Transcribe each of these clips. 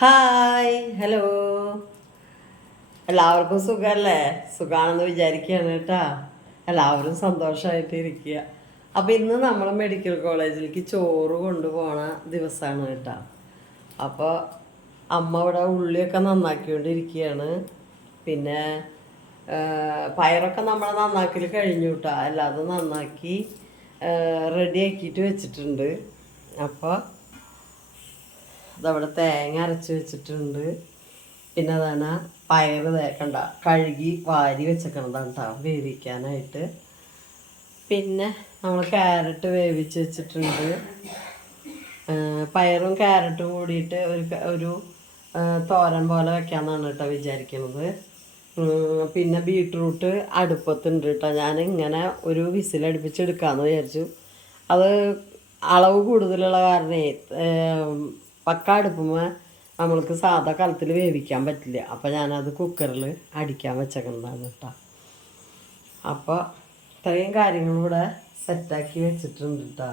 Hi hello, എല്ലാവർക്കും സുഖമല്ലേ? സുഖമാണെന്ന് വിചാരിക്കുകയാണ് കേട്ടാ. എല്ലാവരും സന്തോഷമായിട്ട് ഇരിക്കുക. അപ്പം ഇന്ന് നമ്മൾ മെഡിക്കൽ കോളേജിലേക്ക് ചോറ് കൊണ്ടുപോണ ദിവസമാണ് കേട്ടാ. അപ്പോൾ അമ്മ ഇവിടെ ഉള്ളിയൊക്കെ നന്നാക്കിക്കൊണ്ടിരിക്കുകയാണ്. പിന്നെ പയറൊക്കെ നമ്മൾ നന്നാക്കൽ കഴിഞ്ഞു കേട്ടോ. എല്ലാതും നന്നാക്കി റെഡി ആക്കിയിട്ട് വെച്ചിട്ടുണ്ട്. അപ്പോൾ അതവിടെ തേങ്ങ അരച്ച് വെച്ചിട്ടുണ്ട്. പിന്നെ അതാണ് പയറ് തേക്കണ്ട കഴുകി വാരി വെച്ചേക്കണതാണ് കേട്ടോ വേവിക്കാനായിട്ട്. പിന്നെ നമ്മൾ ക്യാരറ്റ് വേവിച്ച് വെച്ചിട്ടുണ്ട്. പയറും ക്യാരറ്റും കൂടിയിട്ട് ഒരു തോരൻ പോലെ വെക്കാമെന്നാണ് കേട്ടോ വിചാരിക്കുന്നത്. പിന്നെ ബീട്രൂട്ട് അടുപ്പത്തുണ്ട് കേട്ടോ. ഞാൻ ഇങ്ങനെ ഒരു വിസിലടുപ്പിച്ചെടുക്കാമെന്ന് വിചാരിച്ചു. അത് അളവ് കൂടുതലുള്ള കാരണേ പക്ക അടുപ്പുമ്പോൾ നമ്മൾക്ക് സാധാ കലത്തിൽ വേവിക്കാൻ പറ്റില്ല. അപ്പോൾ ഞാനത് കുക്കറിൽ അടിക്കാൻ വെച്ചേക്കുന്നതാണ് കേട്ടോ. അപ്പോൾ ഇത്രയും കാര്യങ്ങളിവിടെ സെറ്റാക്കി വെച്ചിട്ടുണ്ട് കേട്ടോ.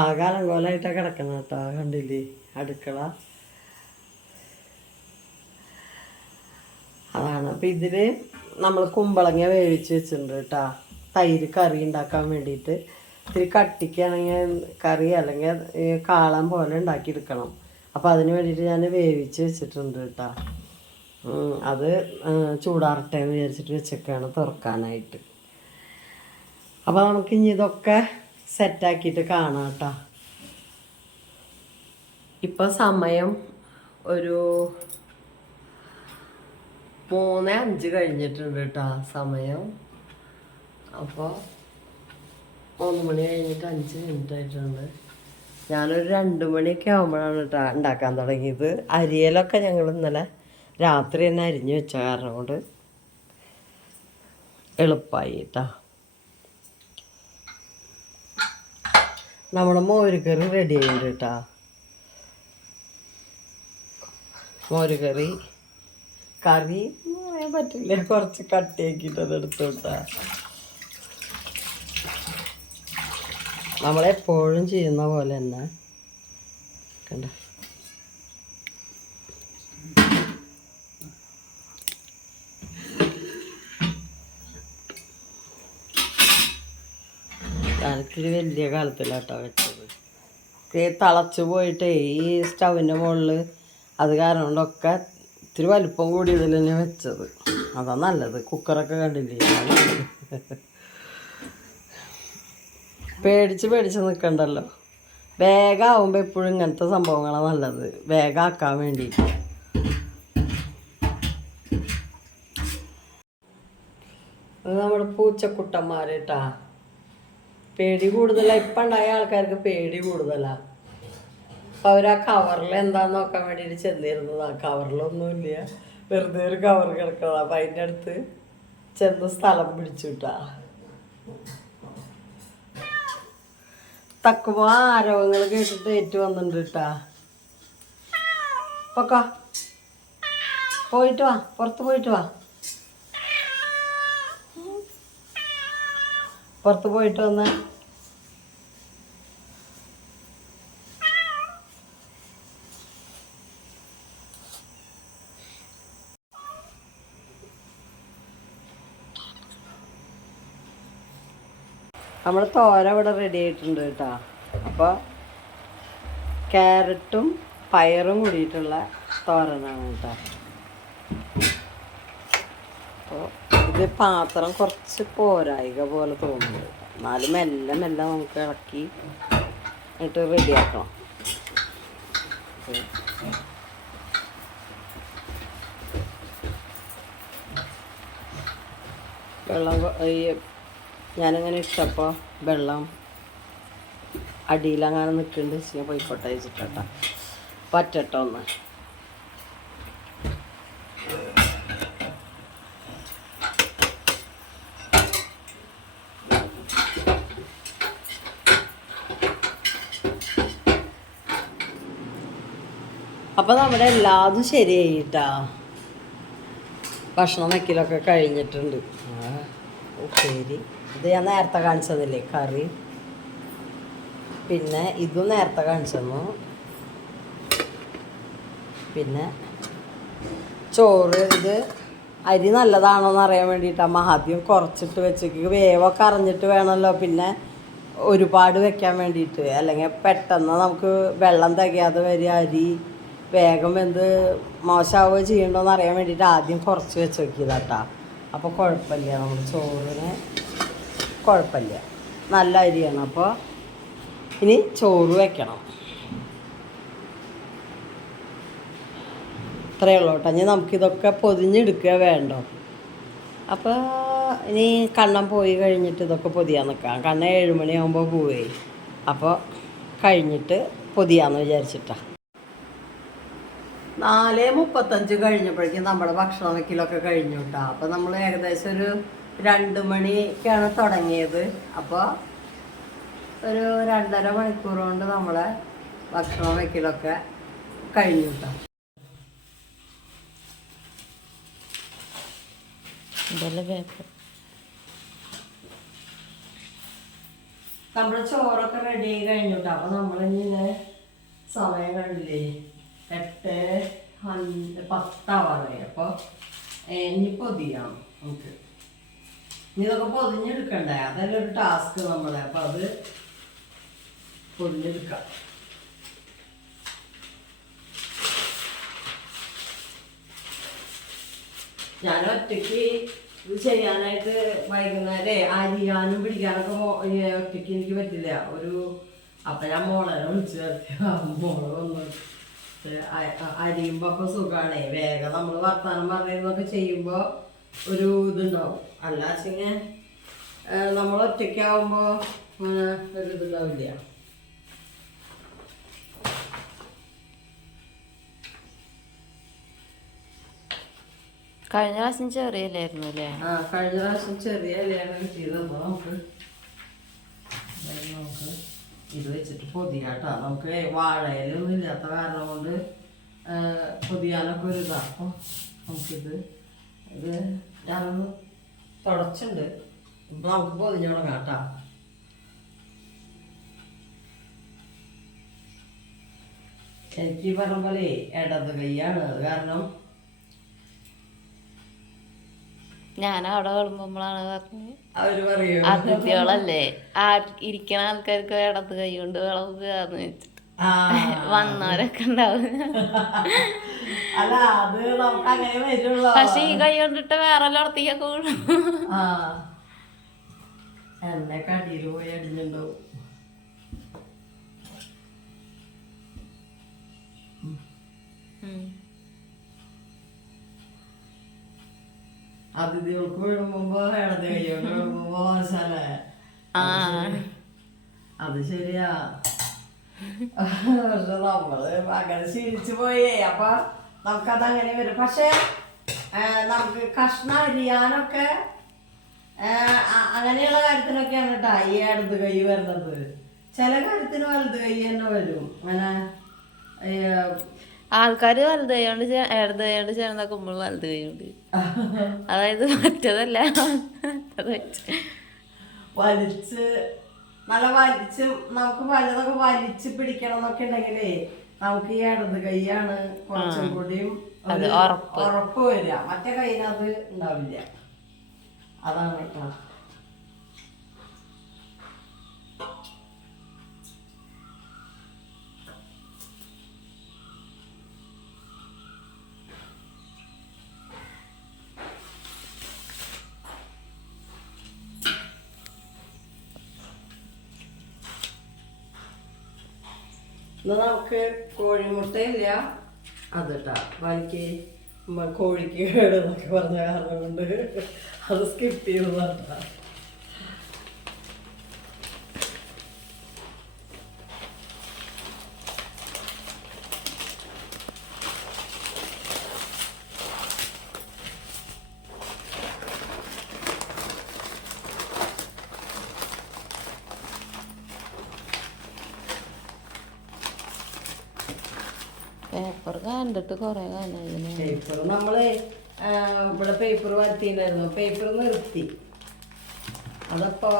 ആകെ അലങ്കോലമായിട്ടാണ് കിടക്കുന്നത് കേട്ടോ. കണ്ടില്ലേ അടുക്കള? അതാണ്. അപ്പോൾ ഇതിൽ നമ്മൾ കുമ്പളങ്ങ വേവിച്ച് വെച്ചിട്ടുണ്ട് കേട്ടോ. തൈര് കറി ഉണ്ടാക്കാൻ വേണ്ടിയിട്ട്. ഇത്തിരി കട്ടിക്കാണെങ്കിൽ കറി അല്ലെങ്കിൽ കാളൻ പോലെ ഉണ്ടാക്കിയെടുക്കണം. അപ്പോൾ അതിന് വേണ്ടിയിട്ട് ഞാൻ വേവിച്ച് വെച്ചിട്ടുണ്ട് കേട്ടോ. അത് ചൂടാറട്ടെ എന്ന് വിചാരിച്ചിട്ട് വെച്ചൊക്കെയാണ് തുറക്കാനായിട്ട്. അപ്പോൾ നമുക്കിനി ഇതൊക്കെ സെറ്റാക്കിയിട്ട് കാണാം കേട്ടോ. ഇപ്പോൾ സമയം ഒരു 3:05 കഴിഞ്ഞിട്ടുണ്ട് കേട്ടോ സമയം. അപ്പോൾ 3 മണി കഴിഞ്ഞിട്ട് 5 മിനിറ്റ് ആയിട്ടുണ്ട്. ഞാനൊരു 2 മണിയൊക്കെ ആകുമ്പോഴാണ് കേട്ടോ ഉണ്ടാക്കാൻ തുടങ്ങിയത്. അരിയലൊക്കെ ഞങ്ങൾ ഇന്നലെ രാത്രി തന്നെ അരിഞ്ഞ് വെച്ച കാരണം കൊണ്ട് എളുപ്പമായി കേട്ടോ. നമ്മുടെ മോരുകറി റെഡി ആയിട്ടുണ്ട് കേട്ടോ. മോരുകറി കറി എന്ന് പറയാൻ പറ്റില്ല, കുറച്ച് കട്ടിയാക്കിയിട്ട് അത് എടുത്തു കേട്ടോ. നമ്മളെപ്പോഴും ചെയ്യുന്ന പോലെ തന്നെ കണ്ട. ഞാനിത്തിരി വലിയ കാലത്തിലാട്ടോ വെച്ചത്. തിളച്ച് പോയിട്ടേ ഈ സ്റ്റൗവിൻ്റെ മുകളിൽ അത് കാരണം കൊണ്ടൊക്കെ ഇത്തിരി വലിപ്പം കൂടിയതിൽ തന്നെ വെച്ചത്. അതാ നല്ലത്. കുക്കറൊക്കെ കണ്ടില്ലേ? പേടിച്ച് നിൽക്കണ്ടല്ലോ. വേഗമാകുമ്പോൾ എപ്പോഴും ഇങ്ങനത്തെ സംഭവങ്ങളാണ് നല്ലത്, വേഗമാക്കാൻ വേണ്ടിയിട്ട്. അത് നമ്മുടെ പൂച്ചക്കുട്ടന്മാർ കേട്ടാ. പേടി കൂടുതലാണ്. ഇപ്പം ഉണ്ടായ ആൾക്കാർക്ക് പേടി കൂടുതലാണ്. അപ്പം അവർ ആ കവറിൽ എന്താന്ന് നോക്കാൻ വേണ്ടിയിട്ട് ചെന്നിരുന്നത്. ആ കവറിലൊന്നുമില്ല, വെറുതെ ഒരു കവർ കിടക്കണം. അപ്പം അതിൻ്റെ അടുത്ത് ചെന്ന് സ്ഥലം പിടിച്ചു കിട്ടാ. തക്കുമ്പോൾ ആരോഗ്യങ്ങൾ കേട്ടിട്ട് ഏറ്റു വന്നിട്ടുണ്ട് കേട്ടാ. പൊക്കോ, പോയിട്ട് വാ, പുറത്ത് പോയിട്ട് വാ, പുറത്ത് പോയിട്ട് വന്ന്. നമ്മൾ തോര ഇവിടെ റെഡി ആയിട്ടുണ്ട് കേട്ടോ. അപ്പോൾ ക്യാരറ്റും പയറും കൂടിയിട്ടുള്ള തോരനാണ് കേട്ടോ. അപ്പോൾ ഇത് പാത്രം കുറച്ച് പോരായിക പോലെ തോന്നുന്നുണ്ട്. എന്നാലും മെല്ലെ മെല്ലെ നമുക്ക് ഇളക്കി ഇട്ട് റെഡിയാക്കണം. വെള്ളം ഞാനങ്ങനെ ഇട്ടപ്പോൾ വെള്ളം അടിയിലങ്ങനെ നിൽക്കുന്നുണ്ട്. വെച്ചാൽ പോയിക്കോട്ടെ വെച്ചിട്ടാ പറ്റട്ടോ ഒന്ന്. അപ്പോൾ നമ്മുടെ എല്ലാതും ശരിയായിട്ടാ. ഭക്ഷണം വയ്ക്കലൊക്കെ കഴിഞ്ഞിട്ടുണ്ട്. ഉപ്പേരി ഇത് ഞാൻ നേരത്തെ കാണിച്ചതല്ലേ കറി. പിന്നെ ഇതും നേരത്തെ കാണിച്ചു തന്നു. പിന്നെ ചോറ് ഇത് അരി നല്ലതാണോ എന്ന് അറിയാൻ വേണ്ടിയിട്ടാണ് ആദ്യം കുറച്ചിട്ട് വെച്ചേക്ക്. വേവൊക്കെ അറിഞ്ഞിട്ട് വേണമല്ലോ പിന്നെ ഒരുപാട് വെക്കാൻ വേണ്ടിയിട്ട്, അല്ലെങ്കിൽ പെട്ടെന്ന് നമുക്ക് വെള്ളം തികയാതെ വരിക, അരി വേഗം വെന്ത് മോശമാവുകയോ ചെയ്യണ്ടോയെന്ന് അറിയാൻ വേണ്ടിയിട്ട് ആദ്യം കുറച്ച് വെച്ച് വെക്കിയതാട്ടാ. അപ്പോൾ കുഴപ്പമില്ല, നമുക്ക് ചോറിന് കുഴപ്പമില്ല, നല്ല അരിയാണ്. അപ്പോൾ ഇനി ചോറ് വെക്കണം. ഇത്രയേ ഉള്ളൂ കേട്ടോ. ഇനി നമുക്കിതൊക്കെ പൊതിഞ്ഞെടുക്കുക വേണ്ടോ. അപ്പോൾ ഇനി കണ്ണൻ പോയി കഴിഞ്ഞിട്ട് ഇതൊക്കെ പൊതിയാൻ നിൽക്കാം. കണ്ണൻ 7 മണിയാകുമ്പോൾ പോവേ. അപ്പോൾ കഴിഞ്ഞിട്ട് പൊതിയാന്ന് വിചാരിച്ചിട്ടാണ്. 4:35 കഴിഞ്ഞപ്പോഴേക്കും നമ്മുടെ ഭക്ഷണം വയ്ക്കലൊക്കെ കഴിഞ്ഞു കേട്ടോ. അപ്പോൾ നമ്മൾ ഏകദേശം ഒരു 2 മണിക്കാണ് തുടങ്ങിയത്. അപ്പോൾ ഒരു 2.5 മണിക്കൂർ കൊണ്ട് നമ്മളെ ഭക്ഷണം വയ്ക്കലൊക്കെ കഴിഞ്ഞു കേട്ടോ. നമ്മുടെ ചോറൊക്കെ റെഡി ആയി കഴിഞ്ഞു കേട്ടോ. അപ്പോൾ നമ്മളിങ്ങനെ സമയം കണ്ടില്ലേ, 8:10 അപ്പോൾ ഇനി പൊതിയാം നമുക്ക്. ഇനി ഇതൊക്കെ പൊതിഞ്ഞെടുക്കണ്ടേ, അതല്ലേ ഒരു ടാസ്ക് നമ്മളെ. അപ്പം അത് പൊതിഞ്ഞെടുക്കാം. ഞാൻ ഒറ്റയ്ക്ക് ഇത് ചെയ്യാനായിട്ട് വൈകുന്നേരം അരിയാനും പിടിക്കാനൊക്കെ ഒറ്റയ്ക്ക് എനിക്ക് പറ്റില്ല. അപ്പം ഞാൻ മോളെ വിളിച്ചു ചേർത്തിയ മോളെ വന്നു അരിയുമ്പോൾ അപ്പോൾ സുഖമാണേ. വേഗം നമ്മൾ വർത്താനം പറയുന്നതൊക്കെ ചെയ്യുമ്പോൾ ഒരു ഇതുണ്ടാവും. അല്ലാച്ചെങ്കിൽ നമ്മൾ ഒറ്റയ്ക്കാവുമ്പോൾ ഒരു ഇതുണ്ടാവില്ല. കഴിഞ്ഞ പ്രാവശ്യം ചെറിയ ഇലയായിരുന്നു അല്ലേ? കഴിഞ്ഞ പ്രാവശ്യം ചെറിയ ഇലയാണ് കിട്ടിയത്. അപ്പോൾ നമുക്ക് ഇത് വെച്ചിട്ട് പൊതിയാട്ടോ. നമുക്ക് വാഴയിലൊന്നും ഇല്ലാത്ത കാരണം കൊണ്ട് പൊതിയാനൊക്കെ ഒരു ഇതാണ്. അപ്പോൾ നമുക്കിത് ഞാനൊന്ന് തുടച്ചുണ്ട്. ഇപ്പം നമുക്ക് പൊതിഞ്ഞു തുടങ്ങാം കേട്ടോ. എനിക്ക് പറഞ്ഞ പോലെ ഇടത് കൈയാണ്, അത് കാരണം ഞാൻ അവിടെ വിളമ്പുമ്പോഴാണ് പറഞ്ഞത് അവര് പറയൂ അതിഥികളല്ലേ ഇരിക്കണ ആൾക്കാർക്ക് ഇടത് കൈ കൊണ്ട് വിളമ്പുകയെന്ന് വെച്ചിട്ട് വന്നവരൊക്കെ ഉണ്ടാവും. അല്ല അത് നമുക്ക് അങ്ങനെ വരുള്ളൂ. പക്ഷെ ഈ കൈ കൊണ്ടിട്ട് വേറെ എല്ലായിടത്തേക്കൊക്കെ വീഴും. എന്നെ കടിയിൽ പോയി അടിഞ്ഞിട്ടുണ്ടാവും. അതിഥികൾക്ക് വീഴുമ്പോ ഇടത് കൈകൊണ്ട് വീഴുമ്പോ മോശല്ലേ. അത് ശരിയാ. പക്ഷെ നമ്മള് അങ്ങനെ ശീലിച്ചു പോയേ. അപ്പൊ നമുക്കത് അങ്ങനെ വരും. പക്ഷെ നമുക്ക് കഷ്ണം അരിയാനൊക്കെ അങ്ങനെയുള്ള കാര്യത്തിനൊക്കെയാണ് കേട്ടോ ഈ ഇടത് കൈ വരുന്നത്. ചില കാര്യത്തിന് വലത് കൈ തന്നെ വരും. അങ്ങനെ ആൾക്കാര് വലത് കൈ കൊണ്ട് ഇടത് കൈ കൊണ്ട് ചേർന്നാക്കുമ്പോൾ വലത് കൈ കൊണ്ട്, അതായത് മറ്റേതല്ല വലിച്ച് നല്ല വലിച്ച് നമുക്ക് വലുതൊക്കെ വലിച്ച് പിടിക്കണം എന്നൊക്കെ ഉണ്ടെങ്കിലേ നമുക്ക് ഈ ഇടത് കൈയാണ് കുറച്ചും കൂടിയും ഉറപ്പ് വരിക. മറ്റേ കൈനത് ഉണ്ടാവില്ല. അതാണ് കേട്ടോ. എന്നാൽ നമുക്ക് കോഴിമുട്ടയില്ല അത് കേട്ടോ. എനിക്ക് കോഴിക്ക് കേടെന്നൊക്കെ പറഞ്ഞ കാരണം കൊണ്ട് അത് സ്കിപ്പ് ചെയ്തതാ. പേപ്പർ കണ്ടിട്ട് കൊറേ കാലമായി. പേപ്പർ നമ്മള് ഇവിടെ പേപ്പർ വരുത്തിണ്ടായിരുന്നു. പേപ്പർ നിർത്തി. അതപ്പോ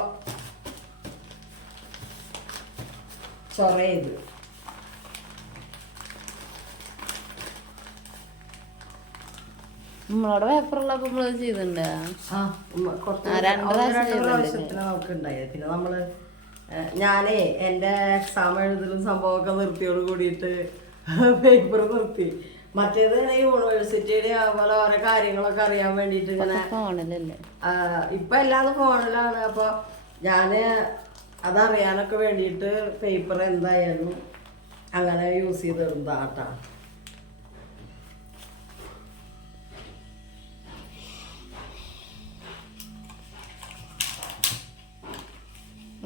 ചൊറയത് നമ്മളോട് പേപ്പറുള്ളപ്പോ നമ്മള് ചെയ്തിട്ടുണ്ടാ ആ കുറച്ച് രണ്ട് പ്രാവശ്യം രണ്ട് പ്രാവശ്യത്തിന് നമുക്ക് ഉണ്ടായത്. പിന്നെ നമ്മള് ഞാനേ എൻ്റെ എക്സാം എഴുതലും സംഭവമൊക്കെ നിർത്തിയോട് കൂടിയിട്ട് പേപ്പർ നിർത്തി. മറ്റേത് ഇങ്ങനെ യൂണിവേഴ്സിറ്റിയുടെ അതുപോലെ ഓരോ കാര്യങ്ങളൊക്കെ അറിയാൻ വേണ്ടിയിട്ട് ഇങ്ങനെ ഫോണിലല്ലേ ഇപ്പൊ എല്ലാം ഫോണിലാണ്. അപ്പൊ ഞാന് അതറിയാനൊക്കെ വേണ്ടിയിട്ട് പേപ്പർ എന്തായാലും അങ്ങനെ യൂസ് ചെയ്തിടുന്നതാട്ടാ.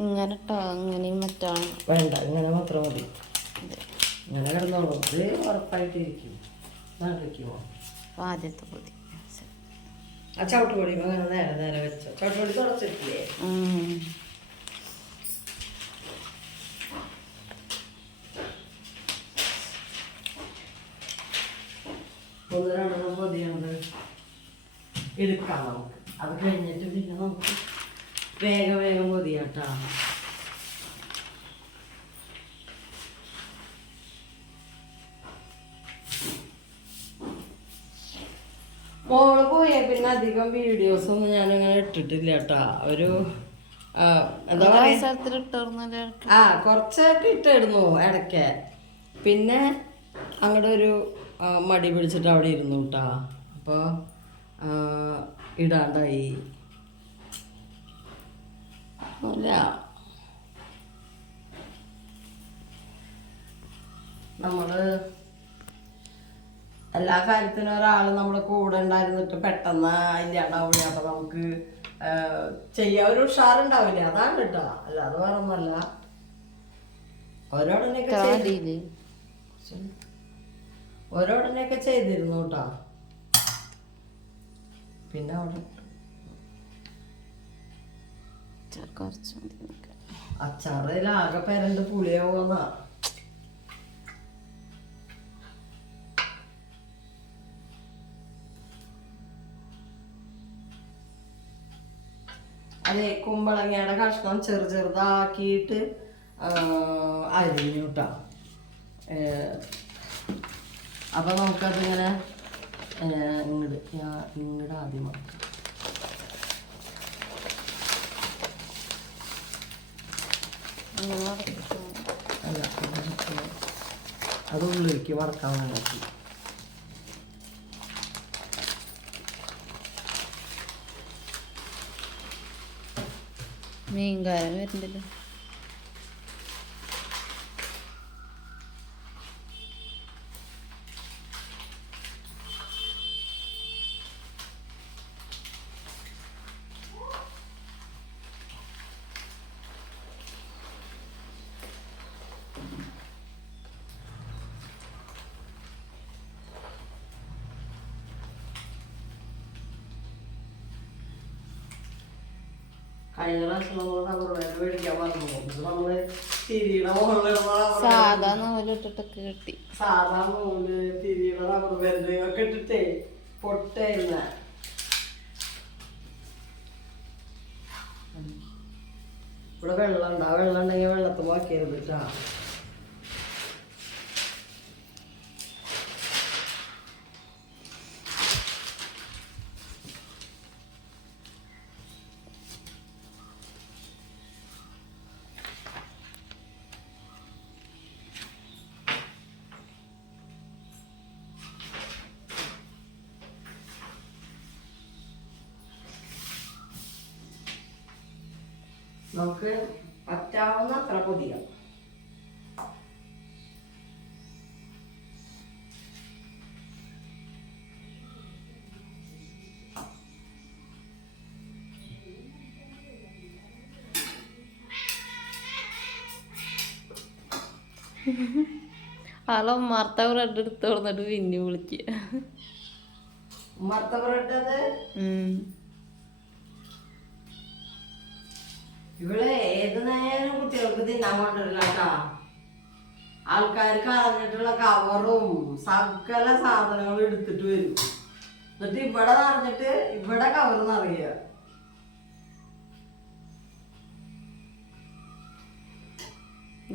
ഇങ്ങനെ ഇട്ടോ ഇങ്ങനെയും മറ്റോ വേണ്ട, ഇങ്ങനെ മാത്രം മതി. ഇങ്ങനെ കിടന്നോളൂ, അത് ഉറപ്പായിട്ടിരിക്കും. വയ്ക്കുമോ ആദ്യത്തെ പൊതി ആ ചവിട്ടുപൊടി അങ്ങനെ നേരെ നേരെ വെച്ചോ. ചവിട്ടുപൊടി തുടച്ചിട്ടില്ലേ? ഒന്ന് രണ്ടെണ്ണം പൊതിയുണ്ട് എടുക്കാം നമുക്ക്. അത് കഴിഞ്ഞിട്ട് പിന്നെ നമുക്ക് വേഗം വേഗം പൊതിയാട്ടാ. മോള് പോയ പിന്നെ അധികം വീഡിയോസ് ഒന്നും ഞാനിങ്ങനെ ഇട്ടിട്ടില്ല കേട്ടാ. ഒരു എന്താ പറയാ, കുറച്ചൊക്കെ ഇട്ടിടുന്നു ഇടയ്ക്ക്. പിന്നെ അങ്ങോട്ട് ഒരു മടി പിടിച്ചിട്ട് അവിടെ ഇരുന്നു കേട്ടാ. അപ്പോൾ ഇടാണ്ടായി. അല്ല നമ്മള് എല്ലാ കാര്യത്തിനും ഒരാൾ നമ്മുടെ കൂടെ ഉണ്ടായിരുന്നിട്ട് പെട്ടെന്ന് ഇല്ലാണ്ടാവില്ല. അപ്പൊ നമുക്ക് ചെയ്യാൻ ഒരു ഉഷാറുണ്ടാവില്ല. അതാണ് കേട്ടോ, അല്ലാതെ വേറെ ഒന്നല്ല. ഓരോടനെയൊക്കെ ചെയ്തിരുന്നു കേട്ടോ. പിന്നെ അവിടെ അച്ചാറിലാകെ പേരണ്ട് പുളിയാവുന്നാ. അതെ, കുമ്പളങ്ങയുടെ കഷ്ണം ചെറുതാക്കിയിട്ട് അരിഞ്ഞു കേട്ടോ. അപ്പം നമുക്കതിങ്ങനെ ഇങ്ങോട്ട് ആദ്യം മറക്കാം. അല്ല, അത് ഉള്ളിലേക്ക് മറക്കാൻ വേണ്ടി. മീൻകാരൻ വരുന്നുണ്ടല്ലോ. കഴിഞ്ഞ പ്രാവശ്യം നമ്മൾ റബ്ബർ മേടിക്കാൻ പറഞ്ഞു. നമ്മള് തിരിയുടെ മുകളിലിടുന്ന സാധാ നൂലിട്ടിട്ടൊക്കെ കിട്ടി. സാധാ നൂല് തിരിയുടെ റബ്ബർ ബാൻഡ് ഒക്കെ ഇട്ടിട്ടേ പൊട്ടായിരുന്ന. ഇവിടെ വെള്ളം ഉണ്ടാ, വെള്ളം ഉണ്ടെങ്കിൽ വെള്ളത്തിൽ നോക്കിയത് കേട്ടാ. നമുക്ക് പറ്റാവുന്ന അത്ര പൊതിയാം. ആളോ മർത്ത ബ്രെഡ് എടുത്ത് തുറന്നിട്ട് പിന്നെ വിളിക്കുക. മർത്ത ബ്രെഡ് അത് ഇവിടെ ഏത് നേരം കുട്ടികൾക്ക് തിന്നാൻ കൊണ്ടിരില്ല കേട്ടാ. ആൾക്കാർ കളഞ്ഞിട്ടുള്ള കവറും സകല സാധനങ്ങളും എടുത്തിട്ട് വരും. എന്നിട്ട് ഇവിടെ നിറഞ്ഞിട്ട് ഇവിടെ കവർ നിറയുക.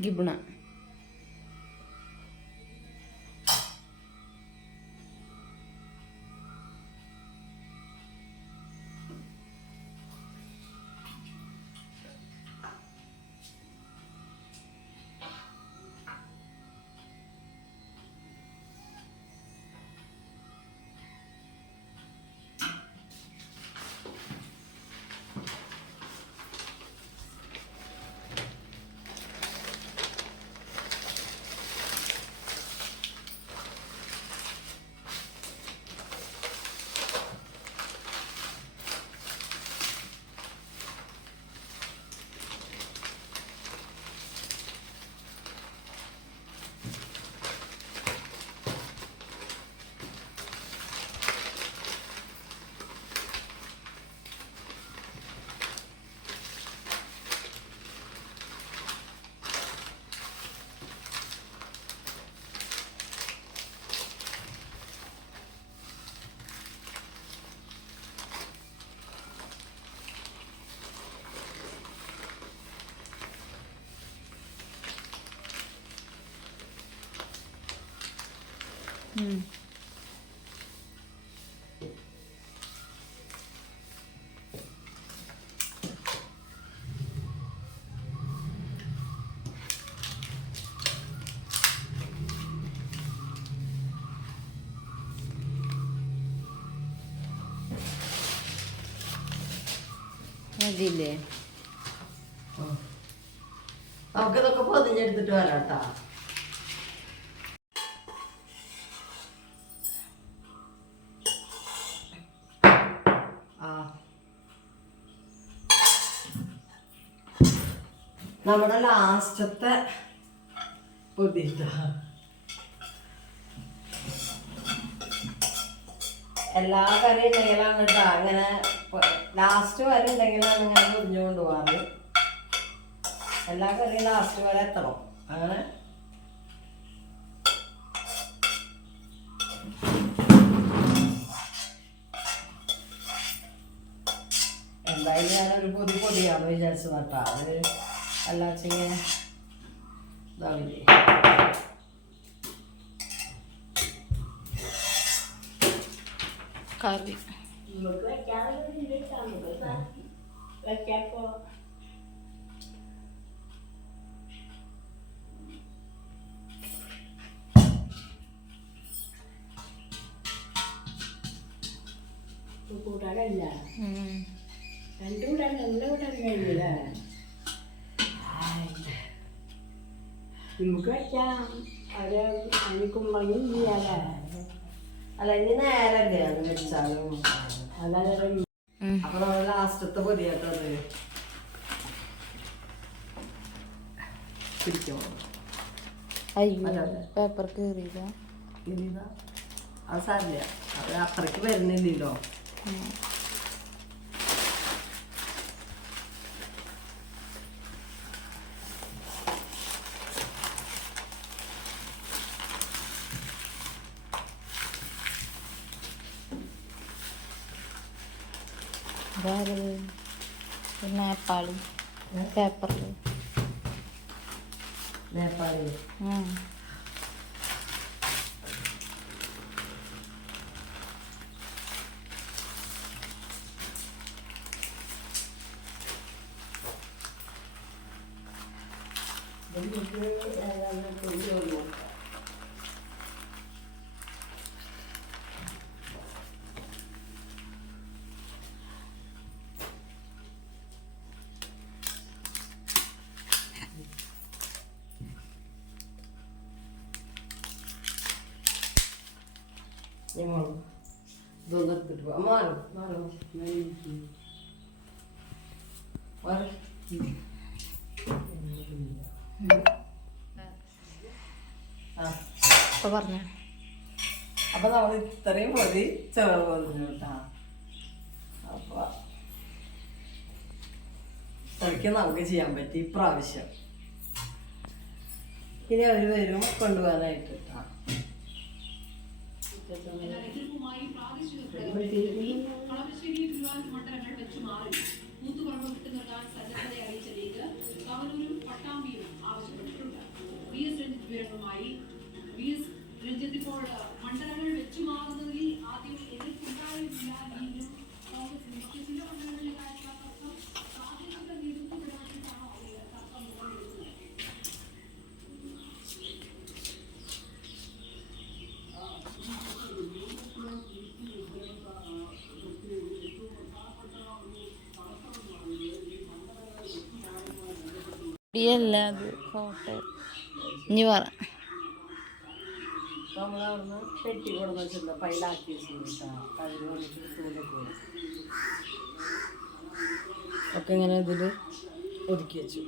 ഗിബണ മതിയില്ലേ? നമുക്കിതൊക്കെ പൊതിഞ്ഞെടുത്തിട്ട് വരാം കേട്ടാ. നമ്മുടെ ലാസ്റ്റത്തെ പൊതിട്ട എല്ലാ കറി ഉണ്ടെങ്കിലാണ് കേട്ടോ അങ്ങനെ ലാസ്റ്റ് വരെ ഉണ്ടെങ്കിലാണ് ഇങ്ങനെ പൊതിഞ്ഞു കൊണ്ടുപോകാറ്. എല്ലാ കറിയും ലാസ്റ്റ് വരെ എത്തണം. അങ്ങനെ എന്തായാലും ഞാനൊരു പൊതിയാന്ന് വിചാരിച്ചു നട്ടാ. അത് അല്ലാച്ചിങ്ങനെ ഇതാവില്ലേ. കറി കൂട്ടാനല്ല, രണ്ടു കൂട്ടാൻ നല്ല കൂട്ടാൻ കഴിഞ്ഞില്ല. നമുക്ക് വയ്ക്കാം. അത് അതിന് കുമ്പളങ്ങയും ചെയ്യാല്ലേ. അല്ല ഇനി നേരല്ലേ അത് വെച്ചാലും. അല്ലാതെ അപ്പൊ നമ്മൾ ലാസ്റ്റത്തെ പൊതിയാട്ടത് പിടിക്കോ. അയ്യോ പേപ്പർ കീറിയില്ല. ഇനിതാ അത് സാരില്ല, അത് അത്രയ്ക്ക് വരുന്നില്ലല്ലോ. നേപ്പാളി പേപ്പറിൽ നേപ്പാളി ഇതൊന്നും എടുത്തിട്ട് പോവാം. മാറും മാറും മാറും. പറഞ്ഞ അപ്പൊ നമ്മൾ ഇത്രയും മതി ചോറ് വന്നു കേട്ടാ. അപ്പൊ ഇത്രയ്ക്ക് നമുക്ക് ചെയ്യാൻ പറ്റി ഇപ്രാവശ്യം. ഇനി അവര് വരും കൊണ്ടുപോകാനായിട്ട് കേട്ടാ. മണ്ഡലങ്ങൾ വെച്ചു മാറുന്നതിൽ ആദ്യം എതിർപ്പുണ്ടായിട്ടില്ല. എങ്കിലും കോൺഗ്രസ് മുഖ്യത്തിന്റെ മണ്ഡലങ്ങളിലെ കാര്യങ്ങളൊക്കെ പ്രാദേശിക നേതൃത്വപരമായിട്ടാണോ തർക്കം മുഖമെടുക്കുന്നത്? അല്ല അത് ഫോട്ടോ ഇനി പറ. നമ്മളവിടുന്ന് പെട്ടി കൊടുന്ന് വെച്ചിട്ടുണ്ട്, പൈലാക്കി വെച്ചിട്ടാ. കഴുകി വന്നിട്ട് എടുത്തുകൊണ്ടൊക്കെ ഒക്കെ ഇങ്ങനെ ഇതിൽ ഒതുക്കി വെച്ചു.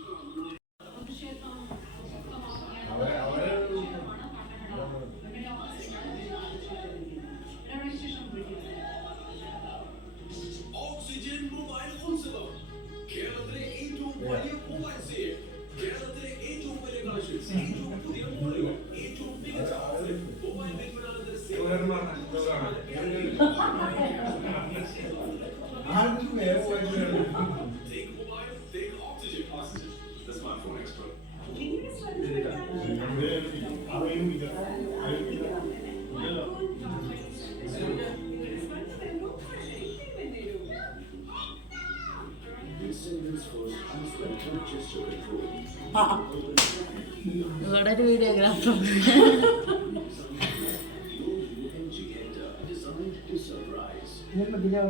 ഇവിടെ ഒരു വീഡിയോഗ്രാഫർ ഇതിനെ